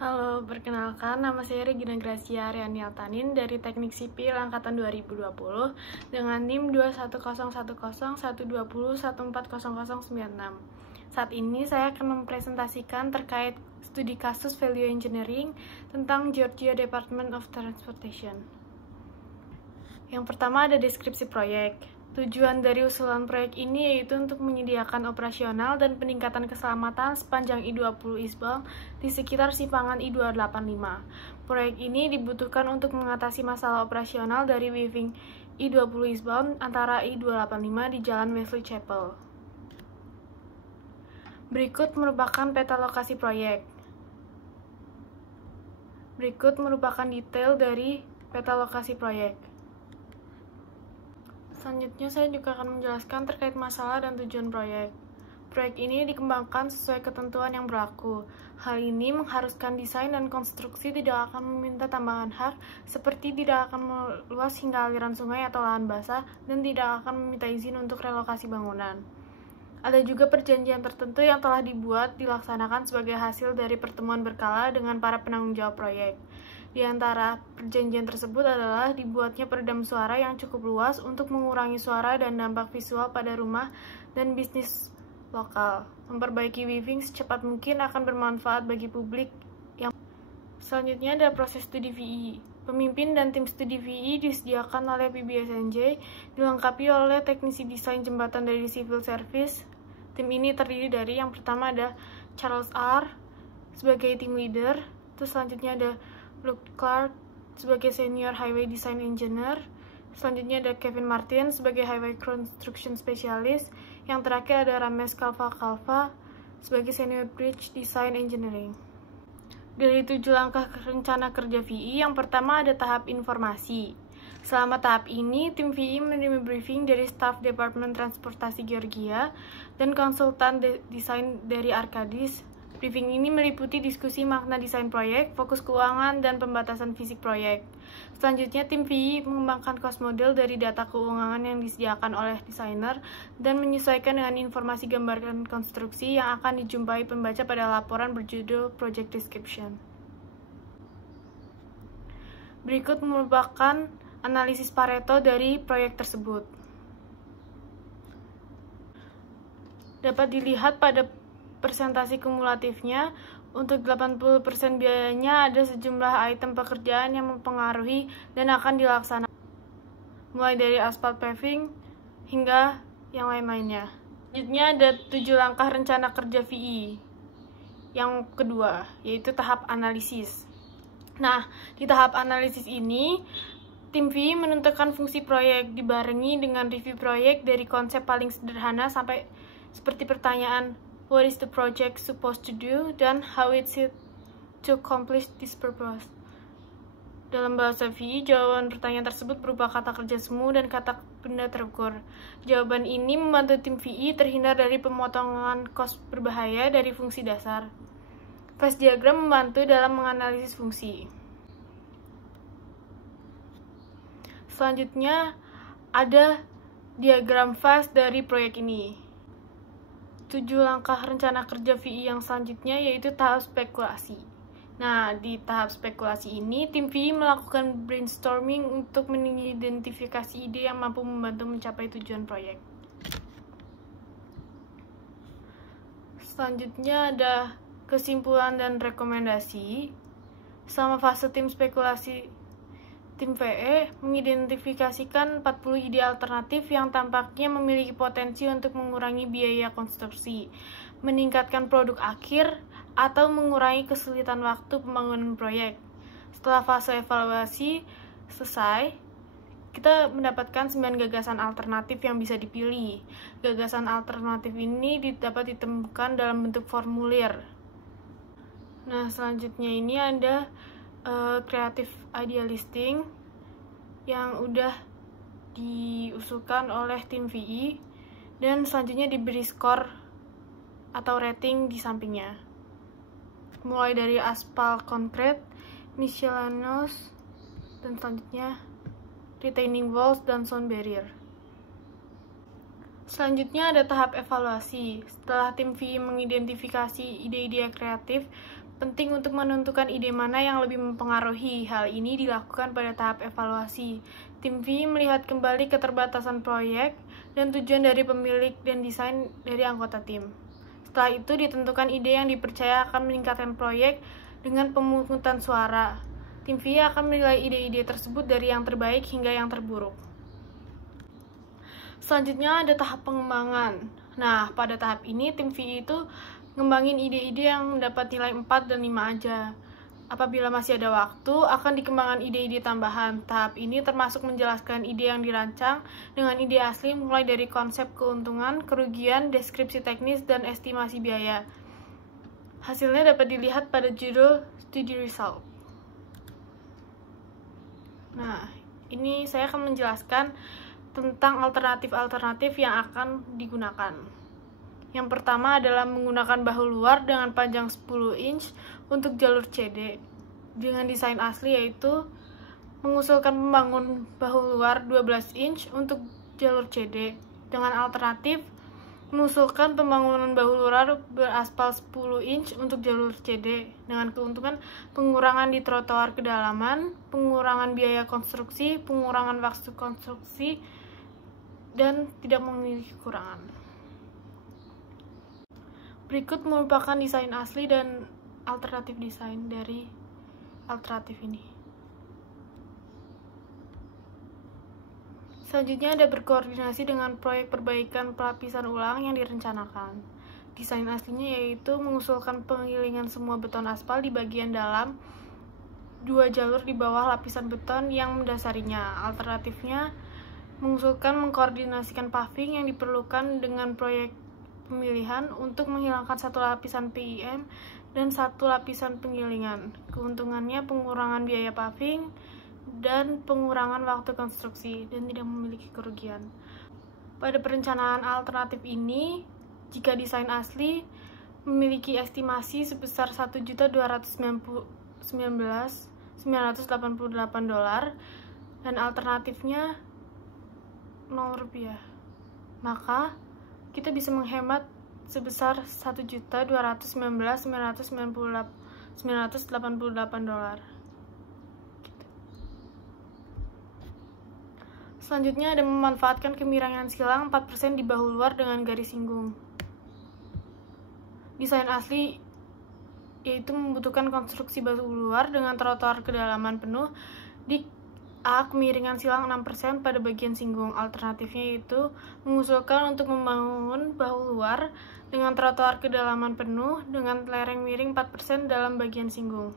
Halo, perkenalkan nama saya Regina Gracia Riani Altanin dari Teknik Sipil Angkatan 2020 dengan NIM 21010120140140096. Saat ini saya akan mempresentasikan terkait studi kasus Value Engineering tentang Georgia Department of Transportation. Yang pertama ada deskripsi proyek. Tujuan dari usulan proyek ini yaitu untuk menyediakan operasional dan peningkatan keselamatan sepanjang I-20 eastbound di sekitar simpangan I-285. Proyek ini dibutuhkan untuk mengatasi masalah operasional dari weaving I-20 eastbound antara I-285 di Jalan Wesley Chapel. Berikut merupakan peta lokasi proyek. Berikut merupakan detail dari peta lokasi proyek. Selanjutnya saya juga akan menjelaskan terkait masalah dan tujuan proyek. Proyek ini dikembangkan sesuai ketentuan yang berlaku. Hal ini mengharuskan desain dan konstruksi tidak akan meminta tambahan hak, seperti tidak akan meluas hingga aliran sungai atau lahan basah, dan tidak akan meminta izin untuk relokasi bangunan. Ada juga perjanjian tertentu yang telah dilaksanakan sebagai hasil dari pertemuan berkala dengan para penanggung jawab proyek. Di antara perjanjian tersebut adalah dibuatnya peredam suara yang cukup luas untuk mengurangi suara dan dampak visual pada rumah dan bisnis lokal. Memperbaiki weaving secepat mungkin akan bermanfaat bagi publik. Selanjutnya ada proses studi VE. Pemimpin dan tim studi VE disediakan oleh PBSNJ, dilengkapi oleh teknisi desain jembatan dari Civil Service. Tim ini terdiri dari yang pertama ada Charles R. sebagai tim leader, terus selanjutnya ada Luke Clark sebagai Senior Highway Design Engineer. Selanjutnya ada Kevin Martin sebagai Highway Construction Specialist. Yang terakhir ada Ramesh Kalva sebagai Senior Bridge Design Engineering. Dari 7 langkah rencana kerja VE, yang pertama ada tahap informasi. Selama tahap ini, tim VE menerima briefing dari staf Departemen Transportasi Georgia dan konsultan desain dari Arcadis. Briefing ini meliputi diskusi makna desain proyek, fokus keuangan, dan pembatasan fisik proyek. Selanjutnya, tim VE mengembangkan cost model dari data keuangan yang disediakan oleh desainer dan menyesuaikan dengan informasi gambaran konstruksi yang akan dijumpai pembaca pada laporan berjudul Project Description. Berikut merupakan analisis Pareto dari proyek tersebut. Dapat dilihat pada presentasi kumulatifnya, untuk 80% biayanya ada sejumlah item pekerjaan yang mempengaruhi dan akan dilaksanakan, mulai dari aspal paving hingga yang lain-lainnya. Selanjutnya ada 7 langkah rencana kerja VE. Yang kedua, yaitu tahap analisis. Nah, di tahap analisis ini, tim VE menentukan fungsi proyek dibarengi dengan review proyek dari konsep paling sederhana sampai seperti pertanyaan what is the project supposed to do dan how it's it to accomplish this purpose. Dalam bahasa VE, jawaban pertanyaan tersebut berupa kata kerja semu dan kata benda terukur. Jawaban ini membantu tim VE terhindar dari pemotongan kos berbahaya dari fungsi dasar. Phase diagram membantu dalam menganalisis fungsi. Selanjutnya ada diagram phase dari proyek ini. 7 langkah rencana kerja VE yang selanjutnya yaitu tahap spekulasi. Nah, di tahap spekulasi ini, tim VE melakukan brainstorming untuk mengidentifikasi ide yang mampu membantu mencapai tujuan proyek. Selanjutnya ada kesimpulan dan rekomendasi. Selama fase tim spekulasi, tim VE mengidentifikasikan 40 ide alternatif yang tampaknya memiliki potensi untuk mengurangi biaya konstruksi, meningkatkan produk akhir, atau mengurangi kesulitan waktu pembangunan proyek. Setelah fase evaluasi selesai, kita mendapatkan 9 gagasan alternatif yang bisa dipilih. Gagasan alternatif ini dapat ditemukan dalam bentuk formulir. Nah, selanjutnya ini ada creative idea listing yang udah diusulkan oleh tim VE dan selanjutnya diberi skor atau rating di sampingnya, mulai dari aspal konkret, miscellaneous, dan selanjutnya retaining walls dan sound barrier. Selanjutnya ada tahap evaluasi. Setelah tim VE mengidentifikasi ide-ide kreatif, Penting untuk menentukan ide mana yang lebih mempengaruhi. Hal ini dilakukan pada tahap evaluasi. Tim V melihat kembali keterbatasan proyek dan tujuan dari pemilik dan desain dari anggota tim. Setelah itu ditentukan ide yang dipercaya akan meningkatkan proyek dengan pemungutan suara. Tim V akan menilai ide-ide tersebut dari yang terbaik hingga yang terburuk. Selanjutnya ada tahap pengembangan. Nah, pada tahap ini tim V itu ngembangin ide-ide yang mendapat nilai 4 dan 5 aja. Apabila masih ada waktu, akan dikembangkan ide-ide tambahan. Tahap ini termasuk menjelaskan ide yang dirancang dengan ide asli mulai dari konsep keuntungan, kerugian, deskripsi teknis, dan estimasi biaya. Hasilnya dapat dilihat pada judul Study Result. Nah, ini saya akan menjelaskan tentang alternatif-alternatif yang akan digunakan. Yang pertama adalah menggunakan bahu luar dengan panjang 10 inch untuk jalur CD dengan desain asli, yaitu mengusulkan membangun bahu luar 12 inch untuk jalur CD. Dengan alternatif mengusulkan pembangunan bahu luar beraspal 10 inch untuk jalur CD dengan keuntungan pengurangan di trotoar kedalaman, pengurangan biaya konstruksi, pengurangan waktu konstruksi, dan tidak memiliki kekurangan. Berikut merupakan desain asli dan alternatif desain dari alternatif ini. Selanjutnya ada berkoordinasi dengan proyek perbaikan pelapisan ulang yang direncanakan. Desain aslinya yaitu mengusulkan penggilingan semua beton aspal di bagian dalam 2 jalur di bawah lapisan beton yang mendasarinya. Alternatifnya mengusulkan mengkoordinasikan paving yang diperlukan dengan proyek pemilihan untuk menghilangkan 1 lapisan PIM dan 1 lapisan penggilingan. Keuntungannya pengurangan biaya paving dan pengurangan waktu konstruksi dan tidak memiliki kerugian. Pada perencanaan alternatif ini, jika desain asli memiliki estimasi sebesar $1.988 dan alternatifnya $0, maka kita bisa menghemat sebesar $1.219.988. Selanjutnya ada memanfaatkan kemiringan silang 4% di bahu luar dengan garis singgung. Desain asli yaitu membutuhkan konstruksi bahu luar dengan trotoar kedalaman penuh di A kemiringan silang 6% pada bagian singgung. Alternatifnya yaitu mengusulkan untuk membangun bahu luar dengan trotoar kedalaman penuh dengan lereng miring 4% dalam bagian singgung.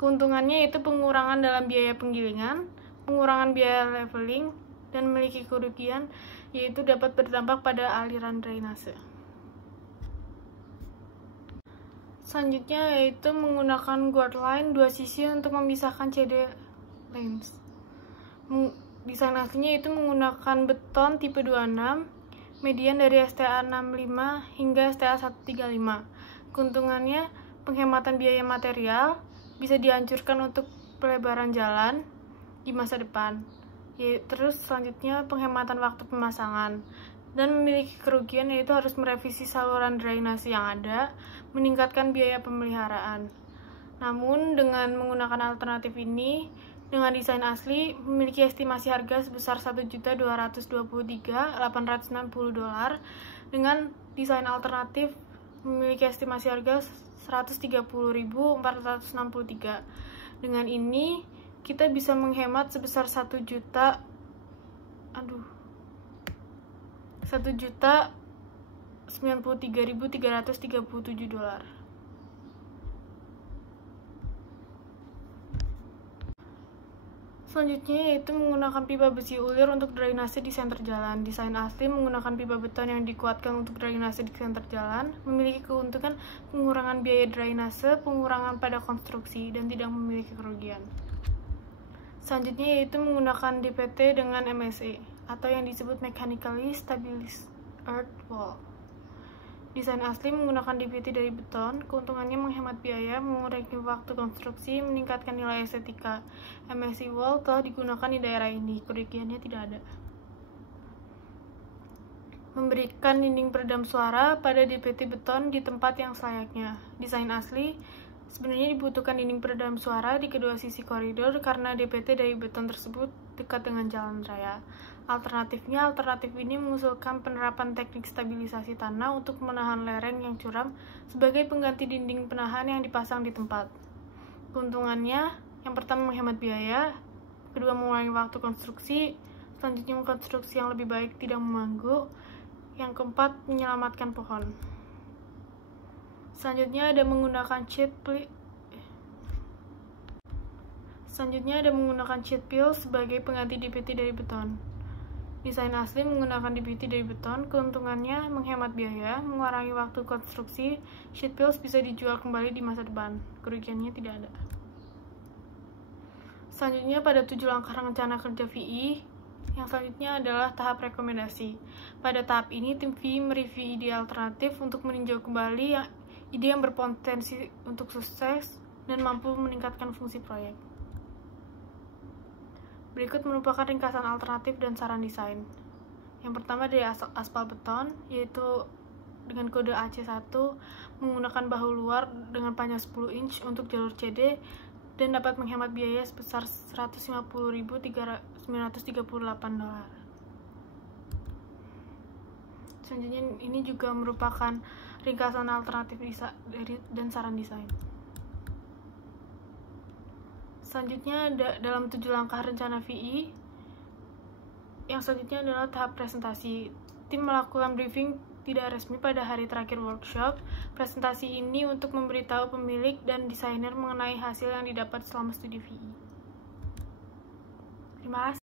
Keuntungannya yaitu pengurangan dalam biaya penggilingan, pengurangan biaya leveling, dan memiliki kerugian yaitu dapat berdampak pada aliran drainase. Selanjutnya yaitu menggunakan guard line 2 sisi untuk memisahkan CD lanes. Desain aslinya itu menggunakan beton tipe 26, median dari STA 65 hingga STA 135. Keuntungannya penghematan biaya material, bisa dihancurkan untuk pelebaran jalan di masa depan. Terus selanjutnya penghematan waktu pemasangan, dan memiliki kerugian yaitu harus merevisi saluran drainase yang ada, meningkatkan biaya pemeliharaan. Namun dengan menggunakan alternatif ini, dengan desain asli memiliki estimasi harga sebesar $1.223.890. Dengan desain alternatif memiliki estimasi harga $130.463. Dengan ini kita bisa menghemat sebesar $1.093.337. Selanjutnya yaitu menggunakan pipa besi ulir untuk drainase di senter jalan. Desain asli menggunakan pipa beton yang dikuatkan untuk drainase di senter jalan, memiliki keuntungan pengurangan biaya drainase, pengurangan pada konstruksi, dan tidak memiliki kerugian. Selanjutnya yaitu menggunakan DPT dengan MSE atau yang disebut Mechanically Stabilized Earth Wall. Desain asli menggunakan DPT dari beton, keuntungannya menghemat biaya, mengurangi waktu konstruksi, meningkatkan nilai estetika. MSE wall telah digunakan di daerah ini, kerugiannya tidak ada. Memberikan dinding peredam suara pada DPT beton di tempat yang selayaknya. Desain asli Sebenarnya dibutuhkan dinding peredam suara di kedua sisi koridor karena DPT dari beton tersebut dekat dengan jalan raya. Alternatif ini mengusulkan penerapan teknik stabilisasi tanah untuk menahan lereng yang curam sebagai pengganti dinding penahan yang dipasang di tempat. Keuntungannya, yang pertama menghemat biaya, kedua mengurangi waktu konstruksi, selanjutnya mengkonstruksi yang lebih baik tidak mengganggu, yang keempat menyelamatkan pohon. Selanjutnya ada menggunakan sheet pile sebagai pengganti DPT dari beton. Desain asli menggunakan DPT dari beton, keuntungannya menghemat biaya, mengurangi waktu konstruksi, sheet piles bisa dijual kembali di masa depan, kerugiannya tidak ada. Selanjutnya pada 7 langkah rencana kerja VI, yang selanjutnya adalah tahap rekomendasi. Pada tahap ini, tim VI mereview ide alternatif untuk meninjau kembali ide yang berpotensi untuk sukses dan mampu meningkatkan fungsi proyek. Berikut merupakan ringkasan alternatif dan saran desain. Yang pertama dari aspal beton, yaitu dengan kode AC1 menggunakan bahu luar dengan panjang 10 inch untuk jalur CD dan dapat menghemat biaya sebesar $150.938. Selanjutnya ini juga merupakan ringkasan alternatif dan saran desain. Selanjutnya dalam 7 langkah rencana VI, yang selanjutnya adalah tahap presentasi. Tim melakukan briefing tidak resmi pada hari terakhir workshop. Presentasi ini untuk memberitahu pemilik dan desainer mengenai hasil yang didapat selama studi VI. Terima kasih.